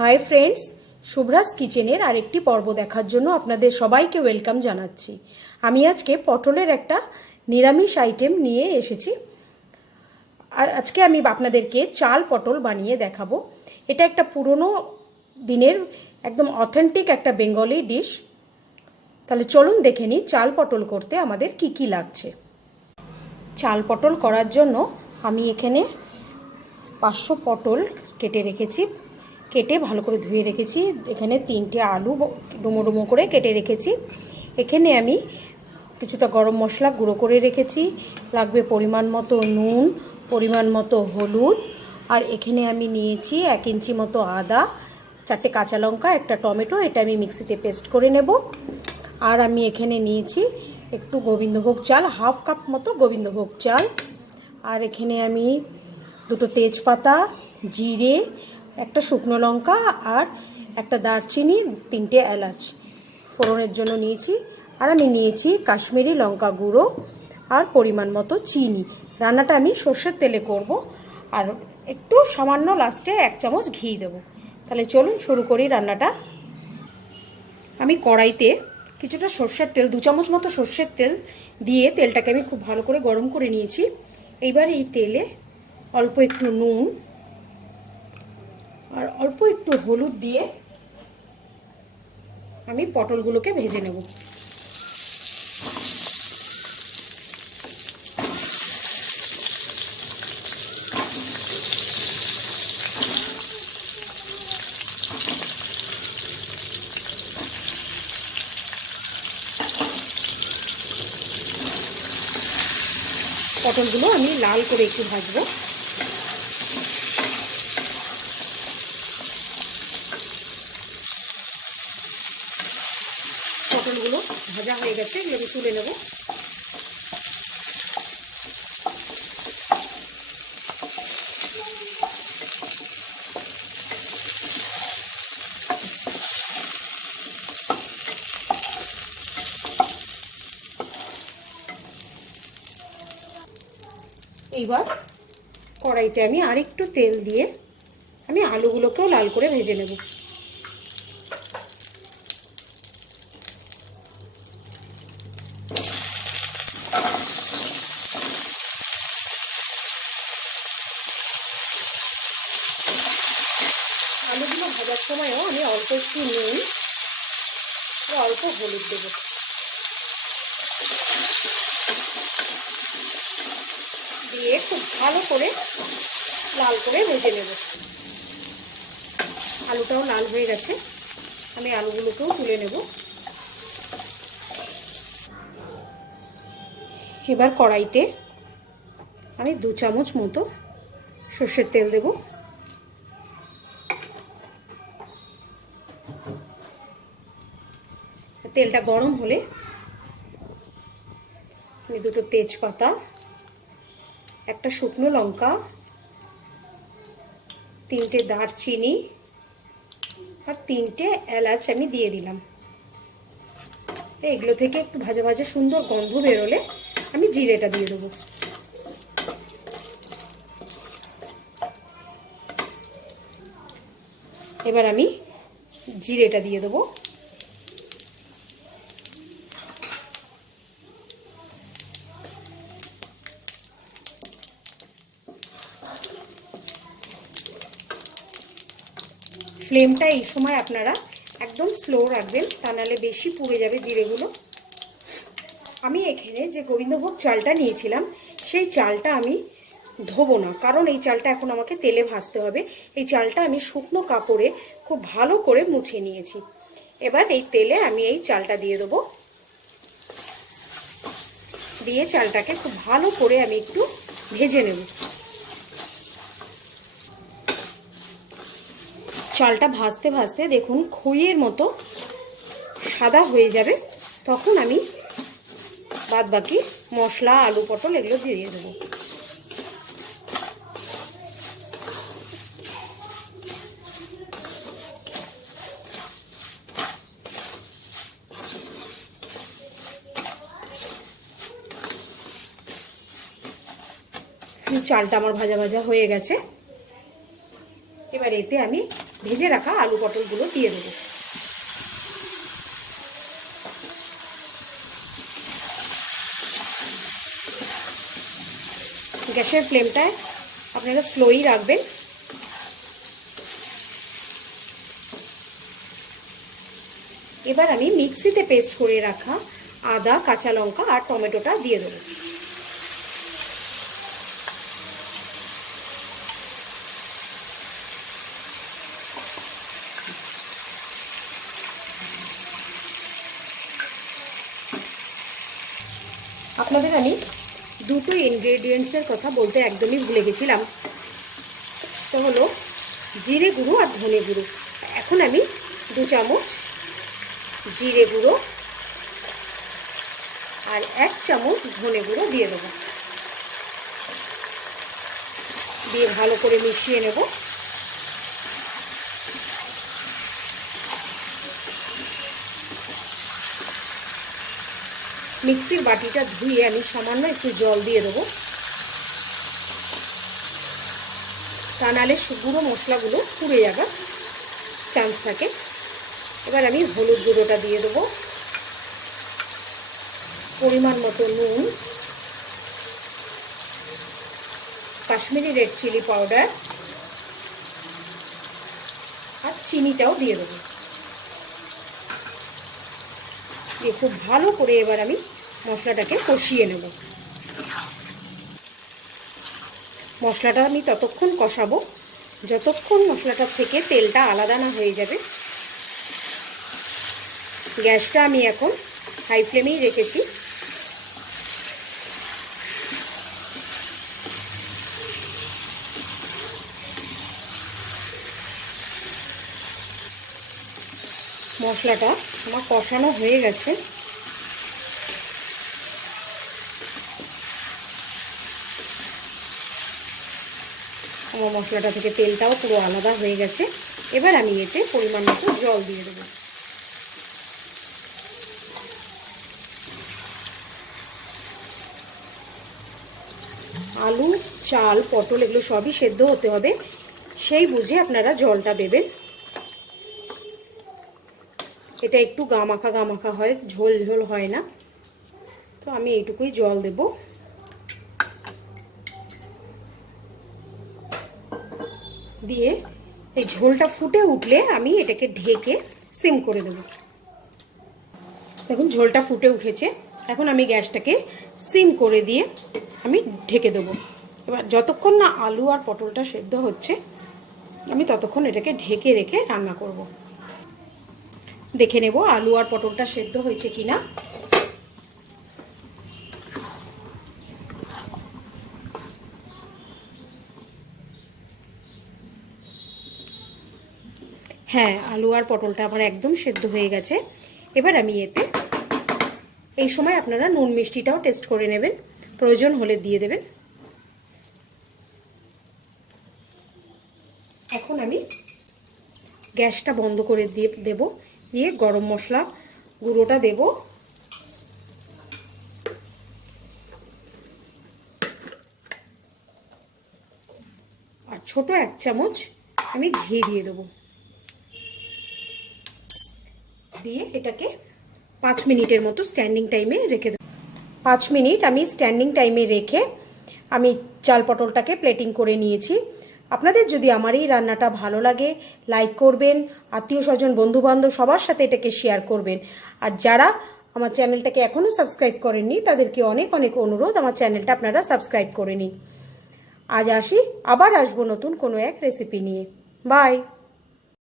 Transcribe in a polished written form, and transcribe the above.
Hi friends, শুভ্রাস কিচেনের আরেকটি পর্ব দেখার জন্য আপনাদের সবাইকে ওয়েলকাম জানাচ্ছি। আমি আজকে পটলের একটা নিরামিষ আইটেম নিয়ে এসেছি। আর আজকে আমি আপনাদেরকে চাল পটল বানিয়ে দেখাবো। এটা একটা পুরনো দিনের একদম অথেন্টিক একটা বেঙ্গলি ডিশ। তাহলে চলুন দেখে নিই চাল পটল করতে আমাদের কি কি লাগছে। চাল পটল করার জন্য আমি এখানে 500 পটল কেটে রেখেছি, কেটে ভালো করে ধুয়ে রেখেছি। এখানে 3টে আলু ডুমো ডুমো করে কেটে রেখেছি। এখানে আমি কিছুটা গরম মশলা গুঁড়ো করে রেখেছি, লাগবে পরিমাণ মতো নুন, পরিমাণ মতো হলুদ, আর এখানে আমি নিয়েছি 1 ইঞ্চি মতো আদা, 4টে কাঁচা লঙ্কা, একটা টমেটো। এটা আমি মিক্সিতে পেস্ট করে নেব। আর আমি এখানে নিয়েছি একটু গোবিন্দভোগ চাল, হাফ কাপ মতো গোবিন্দভোগ চাল। আর এখানে আমি 2টো তেজপাতা, জিরে, একটা শুকনো লঙ্কা আর একটা দারচিনি, 3টে এলাচ ফোড়নের জন্য নিয়েছি। আর আমি নিয়েছি কাশ্মীরি লঙ্কা গুঁড়ো আর পরিমাণ মতো চিনি। রান্নাটা আমি সর্ষের তেলে করব, আর একটু সামান্য লাস্টে 1 চামচ ঘি দেব। তাহলে চলুন শুরু করি রান্নাটা। আমি কড়াইতে কিছুটা সর্ষের তেল, 2 চামচ মতো সর্ষের তেল দিয়ে তেলটাকে আমি খুব ভালো করে গরম করে নিয়েছি। এইবার এই তেলে অল্প একটু নুন আর অল্প একটু হলুদ দিয়ে আমি পটলগুলোকে ভেজে নেব। পটলগুলো আমি লাল করে একটু ভাজবো। পটলগুলো ভাজা হয়ে গেছে, এগুলো তুলে নেব। এইবার কড়াইতে আমি আরেকটু তেল দিয়ে আমি আলুগুলোকেও লাল করে ভেজে নেব। আলুগুলো ভাজার সময়ও আমি অল্প একটু নুন আর অল্প হলুদ দেব। দিয়ে খুব ভালো করে লাল করে ভেজে নেব। আলুটাও লাল হয়ে গেছে, আমি আলুগুলোকেও তুলে নেব। এবার কড়াইতে আমি 2 চামচ মতো সর্ষের তেল দেব। তেলটা গরম হলে আমি 2টো তেজপাতা, একটা শুকনো লঙ্কা, 3টে দারচিনি আর 3টে এলাচ আমি দিয়ে দিলাম। এগুলো থেকে একটু ভাজা ভাজা সুন্দর গন্ধ বেরোলে আমি জিরেটা দিয়ে দেবো। এবার আমি জিরেটা দিয়ে দেবো। ফ্লেমটা এই সময় আপনারা একদম স্লো রাখবেন, তা নাহলে বেশি পুড়ে যাবে জিরেগুলো। আমি এখানে যে গোবিন্দভোগ চালটা নিয়েছিলাম সেই চালটা আমি ধোবো না, কারণ এই চালটা এখন আমাকে তেলে ভাজতে হবে। এই চালটা আমি শুকনো কাপড়ে খুব ভালো করে মুছে নিয়েছি। এবার এই তেলে আমি এই চালটা দিয়ে দেবো। দিয়ে চালটাকে খুব ভালো করে আমি একটু ভেজে নেব। চালটা ভাজতে ভাজতে দেখুন খইয়ের মতো সাদা হয়ে যাবে, তখন আমি বাদ বাকি মশলা, আলু, পটল এগুলো দিয়ে দেবো। চালটা আমার ভাজা ভাজা হয়ে গেছে। এবার এতে আমি ভেজে রাখা আলু পটলগুলো দিয়ে দেবো। গ্যাসের ফ্লেমটায় আপনারা স্লোই রাখবেন। এবার আমি মিক্সিতে পেস্ট করে রাখা আদা, কাঁচা লঙ্কা আর টমেটোটা দিয়ে দেবো। আপনাদের আমি দুটো ইনগ্রেডিয়েন্টসের কথা বলতে একদমই ভুলে গেছিলাম, তো হলো জিরে গুঁড়ো আর ধনে গুঁড়ো। এখন আমি 2 চামচ জিরে গুঁড়ো আর 1 চামচ ধনে গুঁড়ো দিয়ে দেবো, দিয়ে ভালো করে মিশিয়ে নেব। মিক্সির বাটিটা ধুয়ে আমি সামান্য একটু জল দিয়ে দেবো, তা নাহলে গুঁড়ো মশলাগুলো পুড়ে যাবার চান্স থাকে। এবার আমি হলুদ গুঁড়োটা দিয়ে দেবো, পরিমাণ মতো নুন, কাশ্মীরি রেড চিলি পাউডার আর চিনিটাও দিয়ে দেবো। দিয়ে খুব ভালো করে এবার আমি মশলাটাকে কষিয়ে নেব। মশলাটা আমি ততক্ষণ কষাবো যতক্ষণ মশলাটা থেকে তেলটা আলাদা না হয়ে যাবে। গ্যাসটা আমি এখন হাই ফ্লেমেই রেখেছি। মশলাটা আমার কষানো হয়ে গেছে। আমার মশলাটা থেকে তেলটাও পুরো আলাদা হয়ে গেছে। এবার আমি এতে পরিমাণ মতো জল দিয়ে দেবো। আলু, চাল, পটল এগুলো সবই সেদ্ধ হতে হবে, সেই বুঝে আপনারা জলটা দেবেন। এটা একটু গামাখা হয়, ঝোল ঝোল হয় না, তো আমি এইটুকুই জল দেব। দিয়ে এই ঝোলটা ফুটে উঠলে আমি এটাকে ঢেকে সিম করে দেব। দেখুন ঝোলটা ফুটে উঠেছে, এখন আমি গ্যাসটাকে সিম করে দিয়ে আমি ঢেকে দেবো। এবার যতক্ষণ না আলু আর পটলটা সেদ্ধ হচ্ছে আমি ততক্ষণ এটাকে ঢেকে রেখে রান্না করব। দেখে নেব আলু আর পটলটা সেদ্ধ হয়েছে কিনা। হ্যাঁ, আলু আর পটলটা আমার একদম সেদ্ধ হয়ে গেছে। এবার আমি এতে, এই সময় আপনারা নুন মিষ্টিটাও টেস্ট করে নেবেন, প্রয়োজন হলে দিয়ে দেবেন। এখন আমি গ্যাসটা বন্ধ করে দেব, দিয়ে গরম মশলা গুঁড়োটা দেব, আর ছোট 1 চামচ আমি ঘি দিয়ে দেবো। দিয়ে এটাকে 5 মিনিটের মতো স্ট্যান্ডিং টাইমে রেখে দেব। 5 মিনিট আমি স্ট্যান্ডিং টাইমে রেখে আমি চাল পটলটাকে প্লেটিং করে নিয়েছি। আপনাদের যদি আমার এই রান্নাটা ভালো লাগে লাইক করবেন, আত্মীয় স্বজন বন্ধুবান্ধব সবার সাথে এটাকে শেয়ার করবেন। আর যারা আমার চ্যানেলটাকে এখনও সাবস্ক্রাইব করেননি তাদেরকে অনেক অনেক অনুরোধ আমার চ্যানেলটা আপনারা সাবস্ক্রাইব করে নিন। আজ আসি, আবার আসবো নতুন কোনো এক রেসিপি নিয়ে। বাই।